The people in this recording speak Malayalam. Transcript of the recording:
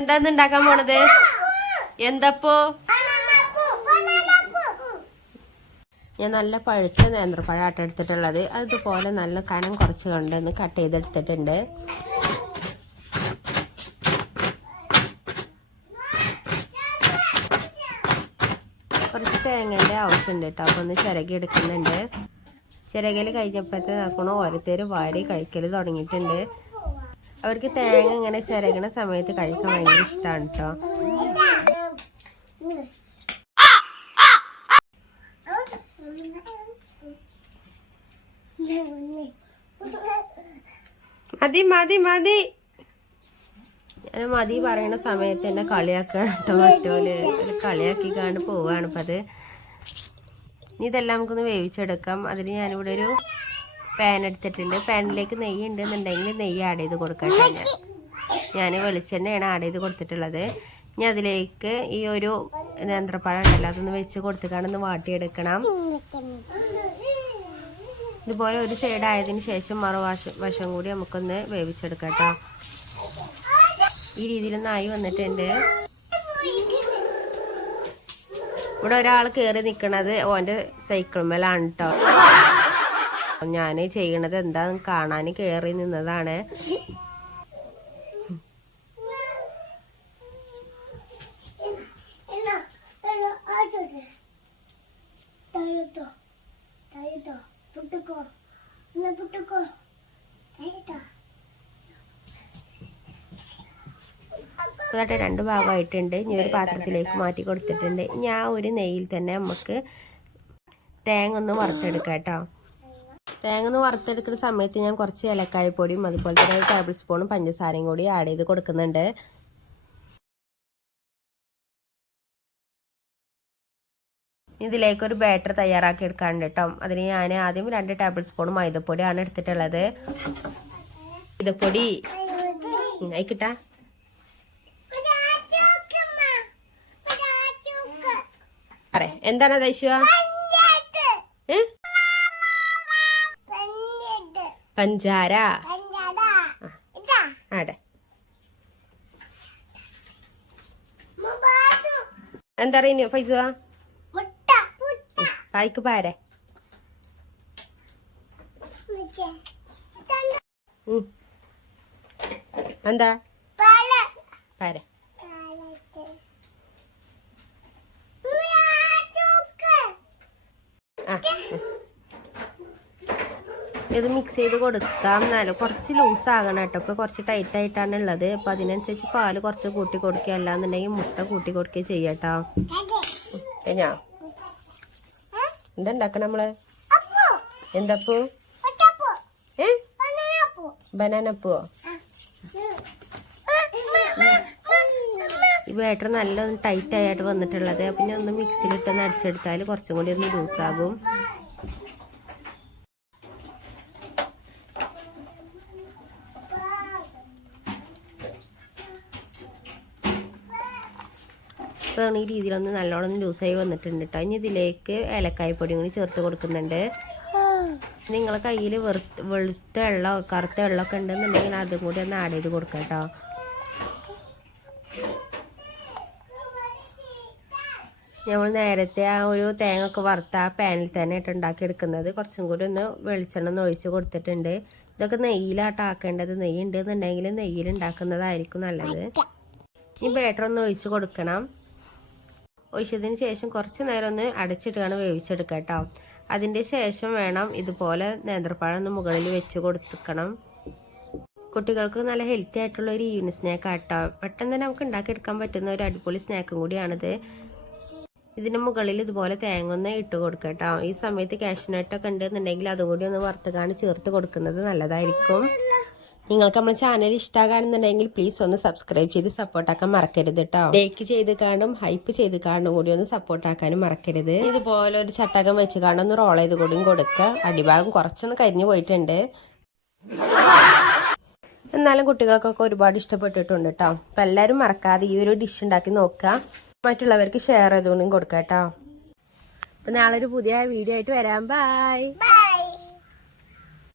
എന്താന്ന് ഉണ്ടാക്കാൻ പോണത്? എന്തപ്പോ? ഞാൻ നല്ല പഴുത്ത നേന്ത്രപ്പഴം ആട്ട എടുത്തിട്ടുള്ളത്. അതുപോലെ നല്ല കനം കുറച്ച് കൊണ്ടൊന്ന് കട്ട് ചെയ്തെടുത്തിട്ടുണ്ട്. കുറച്ച് തേങ്ങേൻ്റെ ആവശ്യമുണ്ട് കേട്ടോ. അപ്പോൾ ഒന്ന് ചിരകി എടുക്കുന്നുണ്ട്. ചിരകൽ കഴിഞ്ഞപ്പോഴത്തെ നോക്കണോ ഓരോരുത്തർ വാരി കഴിക്കൽ തുടങ്ങിയിട്ടുണ്ട്. അവർക്ക് തേങ്ങ ഇങ്ങനെ ചിരകണ സമയത്ത് കഴിക്കാൻ ഭയങ്കര ഇഷ്ടമാണ് കേട്ടോ. മതി മതി മതി ഞാൻ മതി പറയുന്ന സമയത്ത് എന്നെ കളിയാക്കാണ് കേട്ടോ. മറ്റോല് കളിയാക്കി കാണ്ട് പോവാണ് ഇപ്പം അത്. ഇനി ഇതെല്ലാം നമുക്കൊന്ന് വേവിച്ചെടുക്കാം. അതിന് ഞാനിവിടെ ഒരു പാൻ എടുത്തിട്ടുണ്ട്. പാനിലേക്ക് നെയ്യ് ഉണ്ടെന്നുണ്ടെങ്കിൽ നെയ്യ് ആഡ് ചെയ്ത് കൊടുക്കട്ടെ. ഞാൻ വെളിച്ചെണ്ണയാണ് ആഡ് ചെയ്ത് കൊടുത്തിട്ടുള്ളത്. ഇനി അതിലേക്ക് ഈ ഒരു നേന്ത്രപ്പഴം ഉണ്ടല്ലോ അതൊന്ന് വെച്ച് കൊടുത്തിട്ടാണ് വാട്ടിയെടുക്കണം. ഇതുപോലെ ഒരു സൈഡ് ആയതിനു ശേഷം വശം കൂടി നമുക്കൊന്ന് വേവിച്ചെടുക്കാം കേട്ടോ. ഈ രീതിയിലൊന്ന് ആയി വന്നിട്ടുണ്ട്. ഇവിടെ ഒരാൾ കയറി നിൽക്കണത് ഓൻ്റെ സൈക്കിൾമേലാണ് കേട്ടോ. ഞാൻ ചെയ്യണത് എന്താന്ന് കാണാൻ കയറി നിന്നതാണ്. അതായിട്ട് രണ്ട് ഭാഗമായിട്ടുണ്ട്. ഇനി ഒരു പാത്രത്തിലേക്ക് മാറ്റി കൊടുത്തിട്ടുണ്ട്. ഞാൻ ഒരു നെയ്യിൽ തന്നെ നമുക്ക് തേങ്ങ ഒന്ന് വറുത്തെടുക്കാം കേട്ടോ. തേങ്ങ ഒന്ന് വറുത്തെടുക്കുന്ന സമയത്ത് ഞാൻ കുറച്ച് ഏലക്കായ പൊടിയും അതുപോലെ തന്നെ ഒരു ടേബിൾ സ്പൂണും പഞ്ചസാരയും കൂടി ആഡ് ചെയ്ത് കൊടുക്കുന്നുണ്ട്. ഇതിലേക്കൊരു ബാറ്റർ തയ്യാറാക്കി എടുക്കാനുണ്ട് കേട്ടോ. അതിന് ഞാൻ ആദ്യം 2 ടേബിൾ സ്പൂൺ മൈദപ്പൊടിയാണ് എടുത്തിട്ടുള്ളത്. മൈദപ്പൊടി ആയിക്കിട്ടാ എന്താണ് ദൈശുവ? പഞ്ചാര ആടെ എന്താ പറയുന്നു ഫൈസുവ? കായ്ക്ക് പാരെ എന്താ പാരെ ഇത് മിക്സ് ചെയ്ത് കൊടുക്കാം. എന്നാലും കുറച്ച് ലൂസാകണം കേട്ടോ. ഇപ്പോൾ കുറച്ച് ടൈറ്റ് ആയിട്ടാണ് ഉള്ളത്. അപ്പം അതിനനുസരിച്ച് പാല് കുറച്ച് കൂട്ടി കൊടുക്കുക. അല്ലാന്നുണ്ടെങ്കിൽ മുട്ട കൂട്ടി കൊടുക്കുക ചെയ്യാട്ടോ. ഞാൻ എന്താ ഉണ്ടാക്കണം നമ്മള്? എന്തപ്പൂ? ബനാനപ്പൂവോ? ഈ ബാറ്റർ നല്ല ടൈറ്റ് ആയിട്ട് വന്നിട്ടുള്ളത്. അപ്പം ഞാൻ ഒന്ന് മിക്സിയിലിട്ടൊന്ന് അടിച്ചെടുത്താൽ കുറച്ചും കൂടി ഒന്ന് ലൂസാകും. അപ്പോൾ ഈ രീതിയിലൊന്ന് നല്ലോണം ലൂസായി വന്നിട്ടുണ്ട് കേട്ടോ. ഇനി ഇതിലേക്ക് ഏലക്കായ പൊടിയും കൂടി ചേർത്ത് കൊടുക്കുന്നുണ്ട്. നിങ്ങളെ കയ്യിൽ വെളുത്ത വെള്ളമോ കറുത്ത വെള്ളമൊക്കെ ഉണ്ടെന്നുണ്ടെങ്കിൽ അതും കൂടി ഒന്ന് ആഡ് ചെയ്ത് കൊടുക്കാം കേട്ടോ. നമ്മൾ നേരത്തെ ആ ഒരു തേങ്ങ ഒക്കെ വറുത്ത ആ പാനിൽ തന്നെ ഇട്ട് ഉണ്ടാക്കിയെടുക്കുന്നത്. കുറച്ചും കൂടി ഒന്ന് വെളിച്ചെണ്ണ ഒന്ന് ഒഴിച്ച് കൊടുത്തിട്ടുണ്ട്. ഇതൊക്കെ നെയ്യിലാട്ടോ ആക്കേണ്ടത്. നെയ്യ് ഉണ്ടെന്നുണ്ടെങ്കിൽ നെയ്യിൽ ഉണ്ടാക്കുന്നതായിരിക്കും നല്ലത്. ഈ ബാറ്റർ ഒന്ന് ഒഴിച്ച് കൊടുക്കണം. ഒഴിച്ചതിന് ശേഷം കുറച്ച് നേരം ഒന്ന് അടച്ചിട്ടാണ് വേവിച്ചെടുക്കുക കേട്ടോ. അതിൻ്റെ ശേഷം വേണം ഇതുപോലെ നേന്ത്രപ്പഴം ഒന്ന് മുകളിൽ വെച്ച് കൊടുക്കണം. കുട്ടികൾക്ക് നല്ല ഹെൽത്തി ആയിട്ടുള്ള ഒരു ഈവനിങ് സ്നാക്ക് ആട്ടോ. പെട്ടെന്ന് തന്നെ നമുക്ക് ഉണ്ടാക്കിയെടുക്കാൻ പറ്റുന്ന ഒരു അടിപൊളി സ്നാക്കും കൂടിയാണിത്. ഇതിന് മുകളിൽ ഇതുപോലെ തേങ്ങ ഒന്ന് ഇട്ട് കൊടുക്കുക കേട്ടോ. ഈ സമയത്ത് കാഷ്നട്ടൊക്കെ ഉണ്ടെന്നുണ്ടെങ്കിൽ അതും കൂടി ഒന്ന് വറുത്തുകാണ് ചേർത്ത് കൊടുക്കുന്നത് നല്ലതായിരിക്കും. നിങ്ങൾക്ക് നമ്മുടെ ചാനൽ ഇഷ്ടമാകാണെന്നുണ്ടെങ്കിൽ പ്ലീസ് ഒന്ന് സബ്സ്ക്രൈബ് ചെയ്ത് സപ്പോർട്ടാക്കാൻ മറക്കരുത് കേട്ടോ. ലൈക്ക് ചെയ്ത് കാണും ഹൈപ്പ് ചെയ്ത് കാണും കൂടി ഒന്ന് സപ്പോർട്ടാക്കാനും മറക്കരുത്. ഇതുപോലെ ഒരു ചട്ടകം വെച്ച് കാണും ഒന്ന് റോൾ ചെയ്ത് കൂടിയും കൊടുക്കുക. അടിഭാഗം കുറച്ചൊന്ന് കരിഞ്ഞു പോയിട്ടുണ്ട്. എന്നാലും കുട്ടികൾക്കൊക്കെ ഒരുപാട് ഇഷ്ടപ്പെട്ടിട്ടുണ്ട് കേട്ടോ. അപ്പം എല്ലാവരും മറക്കാതെ ഈ ഒരു ഡിഷ് ഉണ്ടാക്കി നോക്കുക. മറ്റുള്ളവർക്ക് ഷെയർ ചെയ്തുകൊണ്ടും കൊടുക്കാം കേട്ടോ. അപ്പം നാളെ ഒരു പുതിയ വീഡിയോ ആയിട്ട് വരാം. ബൈ.